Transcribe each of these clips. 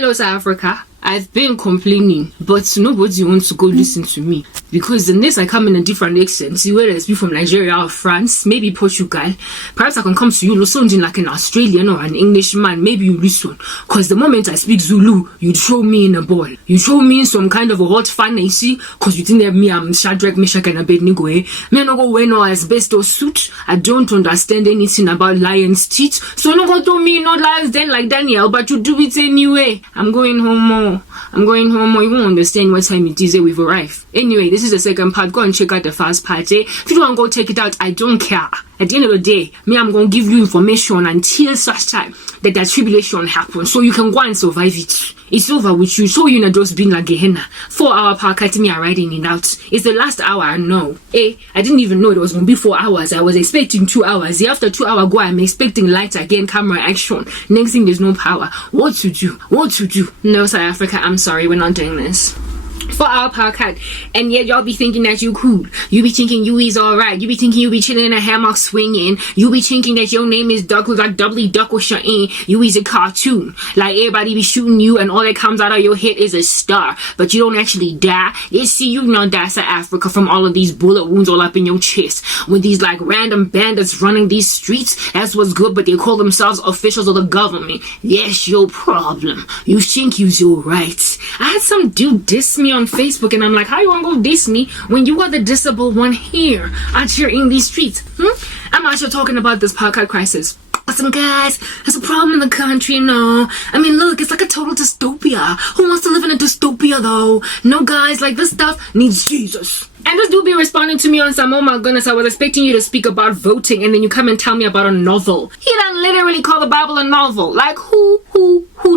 Hello, South Africa. I've been complaining, but nobody wants to go listen to me. Because unless I come in a different accent, whether it's from Nigeria or France, maybe Portugal, perhaps I can come to you sounding like an Australian or an Englishman, maybe you listen. Because the moment I speak Zulu, you throw me in a ball. You throw me in some kind of a hot fantasy, because you think that me, I'm Shadrach, Meshach, and Abednego. Me no go wear no asbestos suit. I don't understand anything about lion's teeth. So no go to me, not lions then like Daniel, but you do it anyway. I'm going home. You won't understand what time it is we've arrived. Anyway, this is the second part. Go and check out the first part. If you don't go take it out, I don't care. At the end of the day, I'm going to give you information until such time that tribulation happens, so you can go and survive it. It's over with you. So you know just been like Gehenna. 4 hour podcast, me are riding it out. It's the last hour, I know. I didn't even know it was going to be 4 hours. I was expecting 2 hours. After 2 hour go, I'm expecting light again, camera action. Next thing, there's no power. What to do? No, South Africa, I'm sorry, we're not doing this. 4 hour podcast, and yet y'all be thinking that you cool. You be thinking you is alright. You be thinking you be chilling in a hammock swinging. You be thinking that your name is Duck, like Doubly Duck or Sha'in. You is a cartoon. Like everybody be shooting you, and all that comes out of your head is a star. But you don't actually die. They see you not die, South Africa, from all of these bullet wounds all up in your chest. With these like random bandits running these streets, that's what's good, but they call themselves officials of the government. That's your problem. You think you's alright. I had some dude diss me on Facebook, and I'm like, how you wanna go diss me when you are the disabled one here out here in these streets? I'm actually talking about this podcast crisis. Listen, guys, there's a problem in the country, no. I mean, look, it's like a total dystopia. Who wants to live in a dystopia, though? No, guys, like, this stuff needs Jesus. And this dude be responding to me on some, oh my goodness, I was expecting you to speak about voting, and then you come and tell me about a novel. He done literally call the Bible a novel. Like, who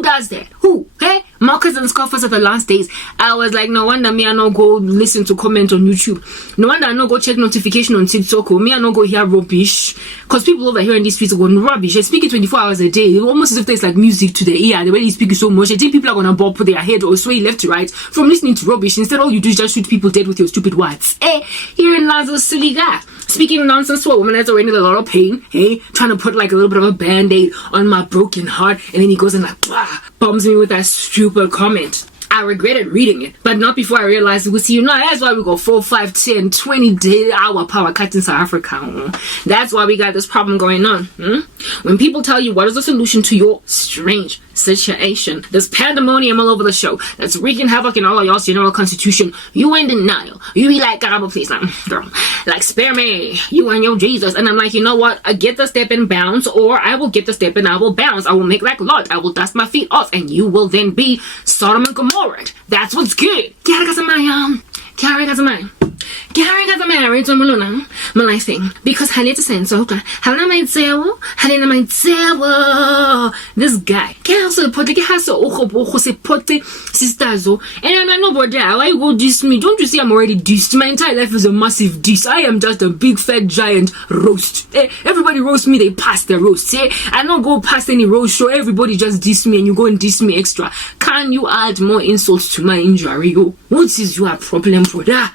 does that? Who? Hey? Mockers and scoffers of the last days. I was like, no wonder me I no go listen to comment on YouTube. No wonder I no go check notification on TikTok. Or me I no go hear rubbish. Because people over here in these streets are going rubbish. They speak it 24 hours a day. Almost as if there's like music to the ear. The way they speak so much. I think people are going to bob their head or sway left to right from listening to rubbish. Instead, all you do is just shoot people dead with your stupid words. Here in Lazo's silly guy. Speaking nonsense to a woman that's already in a lot of pain. Trying to put like a little bit of a band-aid on my broken heart. And then he goes and like, bombs me with that stupid comment. I regretted reading it, but not before I realized it was you. No, that's why we go 4, 5, 10, 20 hour power cut in South Africa. That's why we got this problem going on. When people tell you what is the solution to your strange situation, there's pandemonium all over the show that's wreaking havoc in all of y'all's general constitution, you in denial. You be like, God, please, like, girl, like, spare me, you and your Jesus. And I'm like, you know what? I get the step and bounce, or I will get the step and I will bounce. I will make like Lot. I will dust my feet off, and you will then be Sodom and Gomorrah. That's what's good. Because this guy and I'm like, no, brother, why you go diss me? Don't you see I'm already dissed? My entire life is a massive diss. I am just a big fat giant roast. Everybody roast me, they pass the roast. I don't go past any roast show. Everybody just diss me, and you go and diss me extra. Can you add more insults to my injury? What is your problem, brother?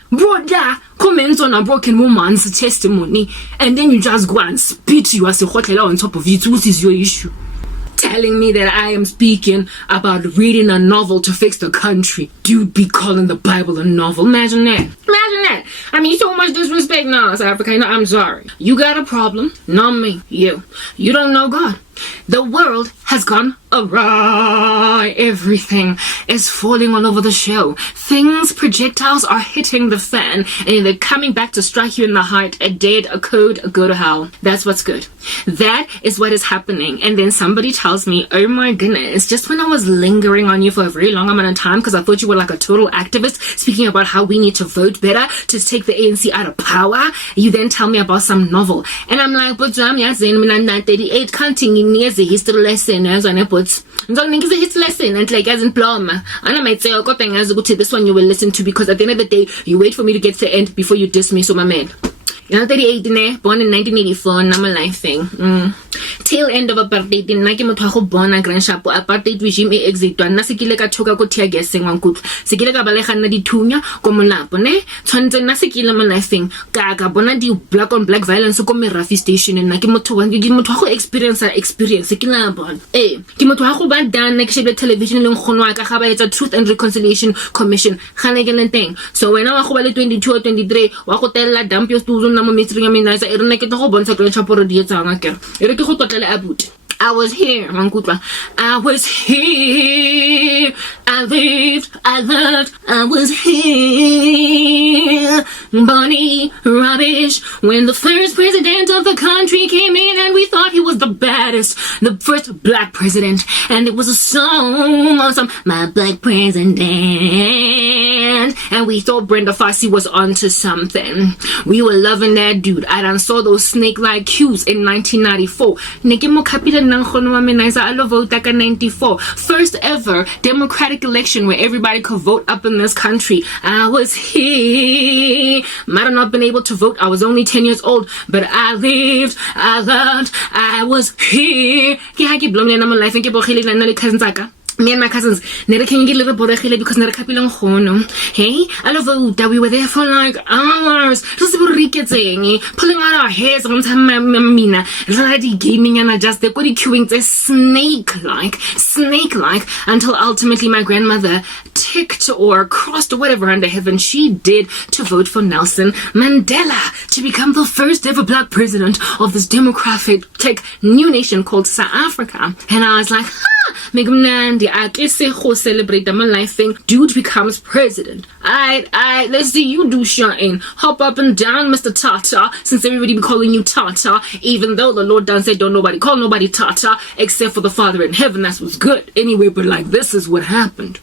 Comment on a broken woman's testimony, and then you just go and spit you as a hotel on top of it. What is your issue? Telling me that I am speaking about reading a novel to fix the country. Dude be calling the Bible a novel. Imagine that. I mean, so much disrespect now, South Africa. I'm sorry. You got a problem, not me. You don't know God. The world has gone awry. Everything is falling all over the show. Projectiles are hitting the fan, and they're coming back to strike you in the heart. A dead, a code, a go to hell. That's what's good. That is what is happening. And then somebody tells me, oh my goodness, just when I was lingering on you for a very long amount of time because I thought you were like a total activist speaking about how we need to vote better to take the ANC out of power, you then tell me about some novel. And I'm like, but I'm 38 counting in years a history lesson as an airport. It's a history lesson and like as in plum. And I might say, this one you will listen to, because at the end of the day, you wait for me to get to the end before you diss me. So my man, 38 born in 1984 nama lifeng tail end of apartheid nna ke motho go bona grand shapo apartheid regime e exit nna se kile ka thoka ko tear gaseng wa nkutlo se kile ka balega nna dithunya ko molapo ne tshwantse nna se kile mo lifeng ka bona di black on black violence ko Merafi station nna ke motho go experience ke la bona ke motho go ba dana ke shebe television le nggono ka ga ba etsa Truth and Reconciliation Commission gane ke lenteng so wena wa go ba le 22 or 23 wa go tella dump yo stuzo nna mo metring ya menasa e rena ke go bontsha grand shapo re di etsang akere e re ke go totlele abut I was here, Mankutwa. I was here. I lived, I loved, I was here. Bonnie Rubbish. When the first president of the country came in and we thought he was the baddest, the first black president. And it was a song on my black president. And we thought Brenda Fassie was onto something. We were loving that dude. I done saw those snake-like cues in 1994. Vote 94. First ever democratic election where everybody could vote up in this country. I was here. Might have not been able to vote. I was only 10 years old, but I lived, I loved, I was here. Me and my cousins, never can get little boregile because never kapilong hono. Hey, I love that we were there for like hours. Just pulling out our hairs on time, mina, ready gaming and just the body queuing snake like until ultimately my grandmother ticked or crossed or whatever under heaven she did to vote for Nelson Mandela to become the first ever black president of this democratic new nation called South Africa. And I was like, Megamnandi, I guess go celebrate my life thing. Dude becomes president. I let's see you do shine. Hop up and down, Mr. Tata, since everybody be calling you Tata, even though the Lord done said don't nobody call nobody Tata except for the Father in heaven. That's what's good. Anyway, but like this is what happened.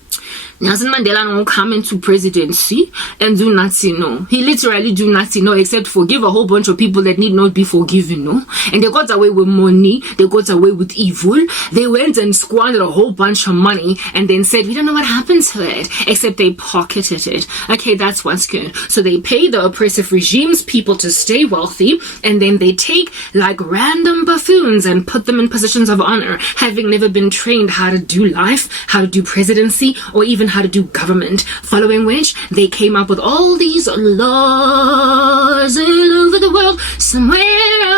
Nelson Mandela won't come into presidency and do nothing, no. He literally do nothing, no, except forgive a whole bunch of people that need not be forgiven, no. And they got away with money, they got away with evil, they went and squandered a whole bunch of money and then said, we don't know what happened to it, except they pocketed it. Okay, that's what's good. So they pay the oppressive regime's people to stay wealthy, and then they take like random buffoons and put them in positions of honor, having never been trained how to do life, how to do presidency, or even how to do government, following which they came up with all these laws all over the world, somewhere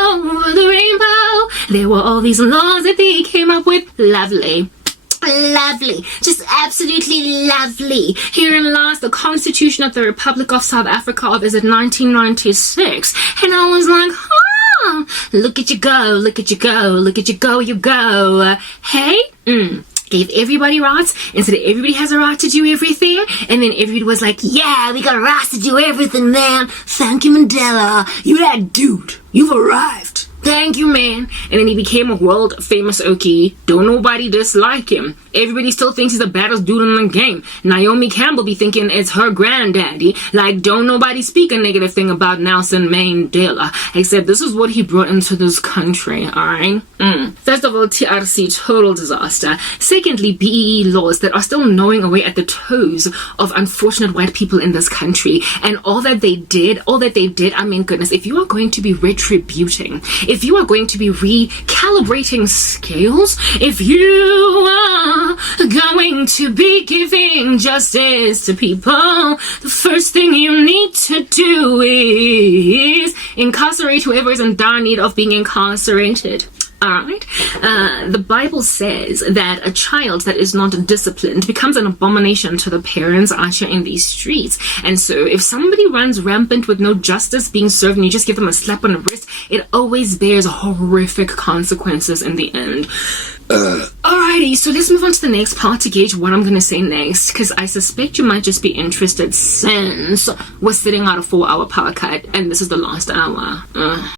over the rainbow. There were all these laws that they came up with. Lovely. Just absolutely lovely. Herein lies the Constitution of the Republic of South Africa of 1996. And I was like, look at you go, you go. Hey? Gave everybody rights and said that everybody has a right to do everything, and then everybody was like, yeah, we got a right to do everything, man. Thank you, Mandela. You that dude. You've arrived. Thank you, man. And then he became a world famous Okie. Don't nobody dislike him. Everybody still thinks he's the baddest dude in the game. Naomi Campbell be thinking it's her granddaddy. Like, don't nobody speak a negative thing about Nelson Mandela. Except this is what he brought into this country, alright? First of all, TRC, total disaster. Secondly, BEE laws that are still gnawing away at the toes of unfortunate white people in this country. And all that they did, I mean, goodness, if you are going to be retributing, if you are going to be recalibrating scales, if you are going to be giving justice to people, the first thing you need to do is incarcerate whoever is in dire need of being incarcerated. Alright, the Bible says that a child that is not disciplined becomes an abomination to the parents out here in these streets. And so if somebody runs rampant with no justice being served and you just give them a slap on the wrist, it always bears horrific consequences in the end. Alrighty, so let's move on to the next part to gauge what I'm going to say next, because I suspect you might just be interested since we're sitting out a 4-hour power cut and this is the last hour.